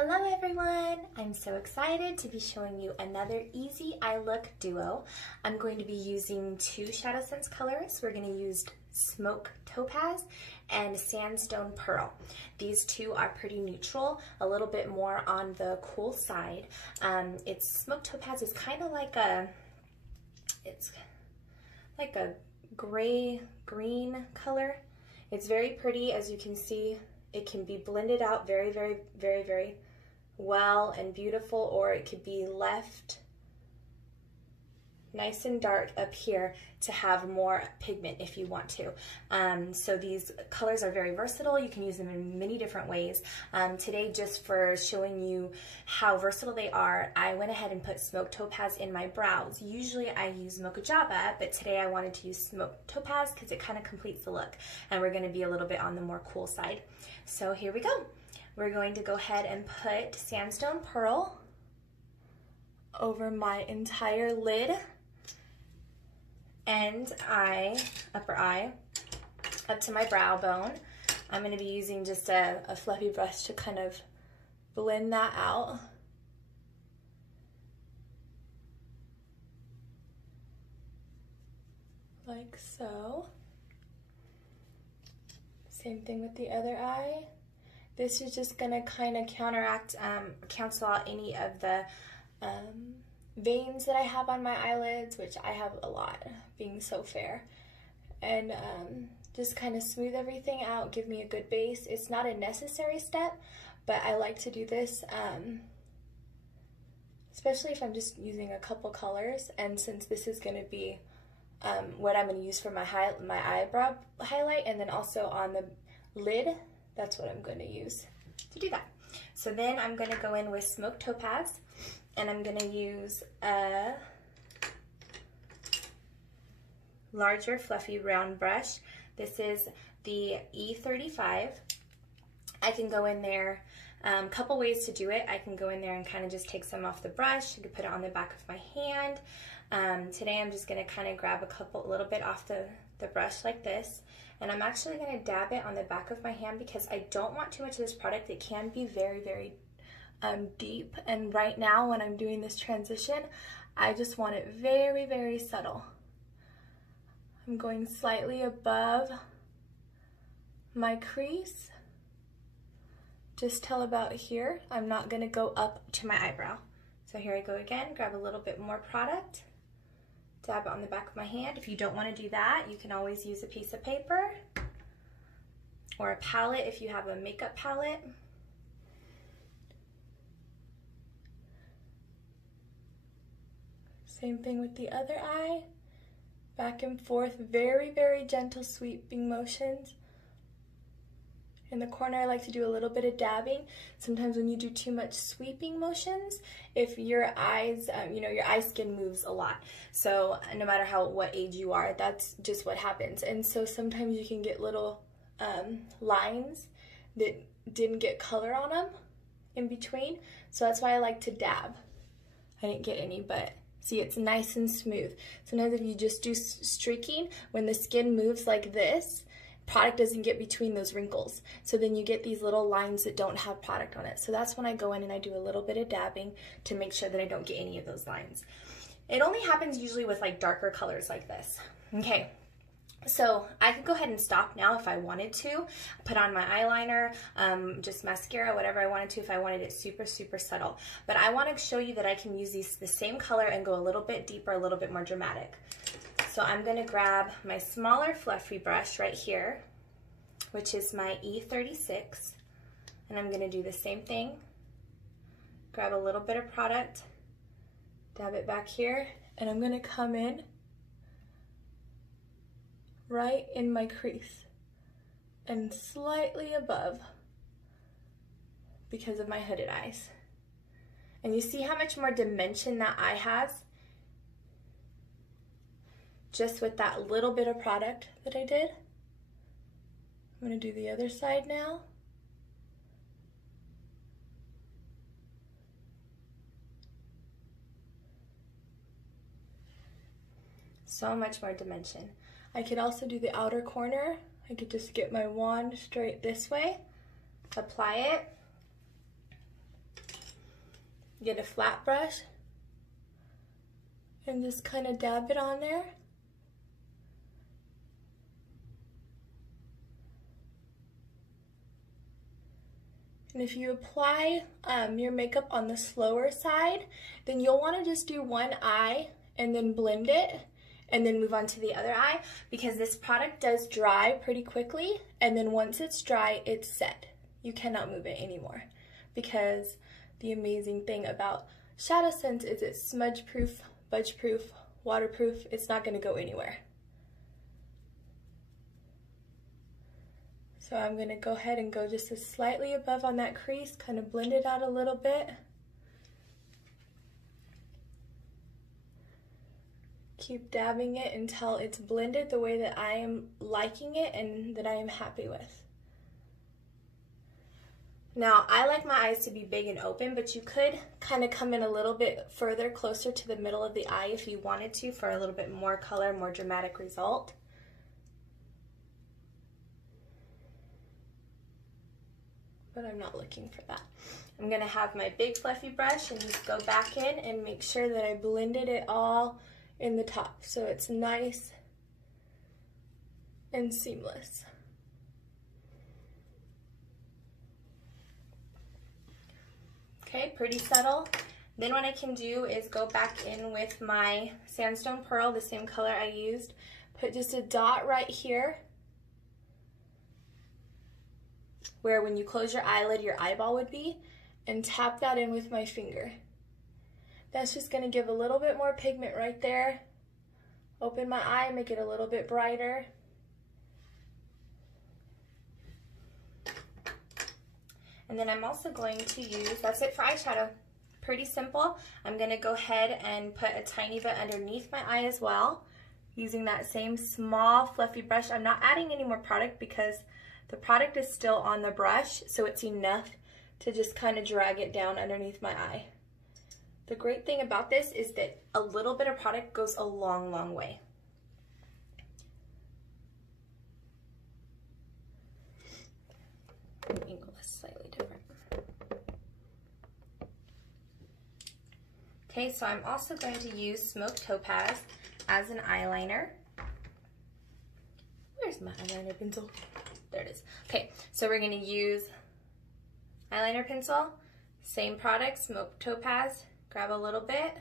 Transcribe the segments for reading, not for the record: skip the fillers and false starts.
Hello everyone! I'm so excited to be showing you another easy eye look duo. I'm going to be using two ShadowSense colors. We're going to use Smoke Topaz and Sandstone Pearl. These two are pretty neutral, a little bit more on the cool side. Smoke Topaz is kind of like it's like a gray-green color. It's very pretty, as you can see. It can be blended out very, very, very, very well and beautiful, or it could be left nice and dark up here to have more pigment if you want to. So these colors are very versatile. You can use them in many different ways. Today, just for showing you how versatile they are, I went ahead and put Smoke Topaz in my brows. Usually I use Mocha Java, but today I wanted to use Smoke Topaz because it kind of completes the look, and we're going to be a little bit on the more cool side. So here we go. We're going to go ahead and put Sandstone Pearl over my entire lid and upper eye, up to my brow bone. I'm going to be using just a fluffy brush to kind of blend that out. Like so. Same thing with the other eye. This is just going to kind of cancel out any of the veins that I have on my eyelids, which I have a lot, being so fair. And just kind of smooth everything out, give me a good base. It's not a necessary step, but I like to do this, especially if I'm just using a couple colors. And since this is going to be what I'm going to use for my eyebrow highlight, and then also on the lid, that's what I'm going to use to do that. So then I'm going to go in with Smoke Topaz, and I'm going to use a larger fluffy round brush. This is the E35. I can go in there, a couple ways to do it. I can go in there and kind of just take some off the brush. I can put it on the back of my hand. Today I'm just going to kind of grab a little bit off the brush like this, and I'm actually going to dab it on the back of my hand because I don't want too much of this product. It can be very, very deep, and right now when I'm doing this transition, I just want it very, very subtle. I'm going slightly above my crease, just till about here. I'm not going to go up to my eyebrow. So here I go again, grab a little bit more product, dab it on the back of my hand. If you don't want to do that, you can always use a piece of paper or a palette if you have a makeup palette. Same thing with the other eye. Back and forth, very, very gentle sweeping motions. In the corner, I like to do a little bit of dabbing. Sometimes when you do too much sweeping motions, if your eyes, your eye skin moves a lot. So no matter what age you are, that's just what happens. And so sometimes you can get little lines that didn't get color on them in between. So that's why I like to dab. I didn't get any, but see, it's nice and smooth. Sometimes if you just do streaking, when the skin moves like this, product doesn't get between those wrinkles. So then you get these little lines that don't have product on it. So that's when I go in and I do a little bit of dabbing to make sure that I don't get any of those lines. It only happens usually with like darker colors like this. Okay. So I could go ahead and stop now if I wanted to, put on my eyeliner, just mascara, whatever I wanted to, if I wanted it super, super subtle. But I want to show you that I can use the same color and go a little bit deeper, a little bit more dramatic. So I'm going to grab my smaller fluffy brush right here, which is my E36, and I'm going to do the same thing. Grab a little bit of product, dab it back here, and I'm going to come in right in my crease and slightly above because of my hooded eyes. And you see how much more dimension that eye has just with that little bit of product that I did. I'm going to do the other side now. So much more dimension. I could also do the outer corner. I could just get my wand straight this way, apply it, get a flat brush and just kind of dab it on there. And if you apply your makeup on the slower side, then you'll want to just do one eye and then blend it and then move on to the other eye, because this product does dry pretty quickly, and then once it's dry, it's set. You cannot move it anymore, because the amazing thing about ShadowSense is it's smudge proof, budge proof, waterproof. It's not going to go anywhere. So I'm going to go ahead and go just slightly above on that crease, kind of blend it out a little bit. Keep dabbing it until it's blended the way that I am liking it and that I am happy with. Now, I like my eyes to be big and open, but you could kind of come in a little bit further, closer to the middle of the eye if you wanted to, for a little bit more color, more dramatic result. But I'm not looking for that. I'm gonna have my big fluffy brush and just go back in and make sure that I blended it all in the top, so it's nice and seamless. Okay, pretty subtle. Then what I can do is go back in with my Sandstone Pearl, the same color I used, put just a dot right here, where when you close your eyelid, your eyeball would be, and tap that in with my finger. That's just gonna give a little bit more pigment right there. Open my eye, make it a little bit brighter. And then I'm also going to use, that's it for eyeshadow. Pretty simple. I'm gonna go ahead and put a tiny bit underneath my eye as well, using that same small fluffy brush. I'm not adding any more product because the product is still on the brush, so it's enough to just kind of drag it down underneath my eye. The great thing about this is that a little bit of product goes a long, long way. The angle is slightly different. Okay, so I'm also going to use Smoked Topaz as an eyeliner. Where's my eyeliner pencil? There it is. Okay, so we're going to use eyeliner pencil, same product, Smoked Topaz. Grab a little bit.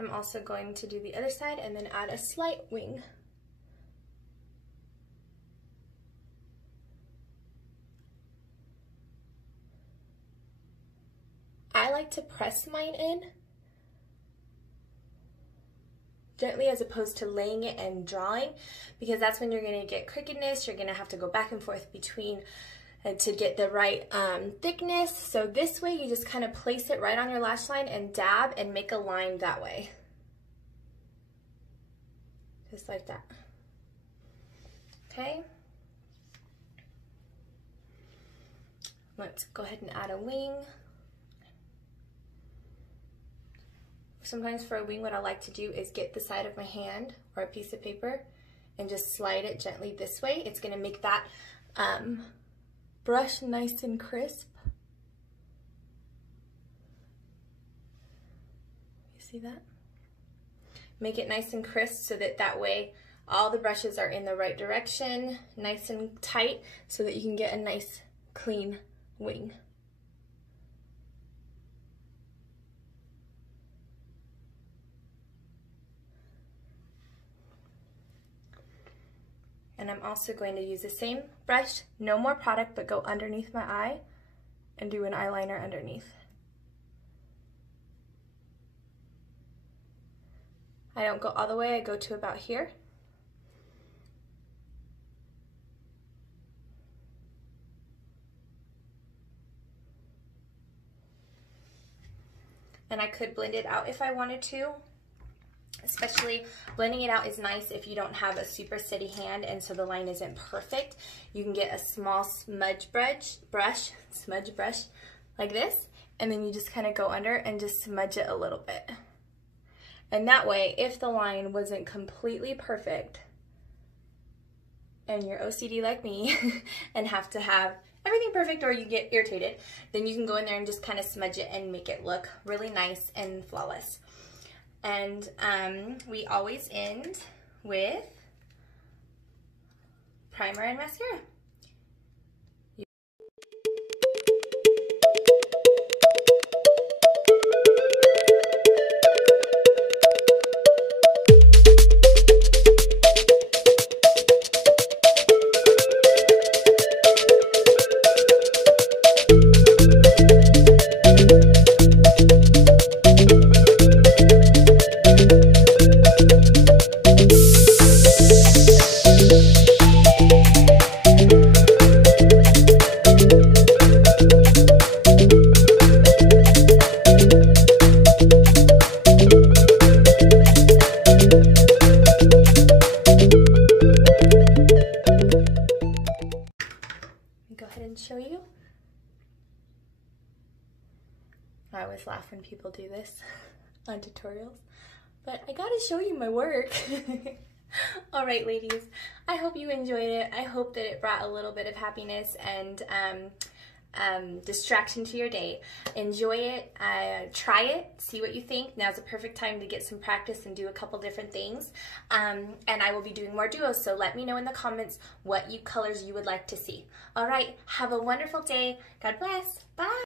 I'm also going to do the other side and then add a slight wing. I like to press mine in gently as opposed to laying it and drawing, because that's when you're going to get crookedness. You're going to have to go back and forth between to get the right thickness. So this way you just kind of place it right on your lash line and dab and make a line that way. Just like that. Okay. Let's go ahead and add a wing. Sometimes for a wing, what I like to do is get the side of my hand or a piece of paper and just slide it gently this way. It's going to make that brush nice and crisp. You see that? Make it nice and crisp so that way all the brushes are in the right direction, nice and tight, so that you can get a nice clean wing. And I'm also going to use the same brush, no more product, but go underneath my eye and do an eyeliner underneath. I don't go all the way, I go to about here. And I could blend it out if I wanted to. especially blending it out is nice if you don't have a super steady hand and so the line isn't perfect. You can get a small smudge brush like this, and then you just kind of go under and just smudge it a little bit. And that way, if the line wasn't completely perfect and you're OCD like me and have to have everything perfect or you get irritated, then you can go in there and just kind of smudge it and make it look really nice and flawless. And we always end with primer and mascara. Go ahead and show you. I always laugh when people do this on tutorials, but I gotta show you my work. All right, ladies, I hope you enjoyed it. I hope that it brought a little bit of happiness and distraction to your day. Enjoy it, try it, see what you think. Now's the perfect time to get some practice and do a couple different things. And I will be doing more duos, so let me know in the comments what colors you would like to see. All right, have a wonderful day. God bless. Bye.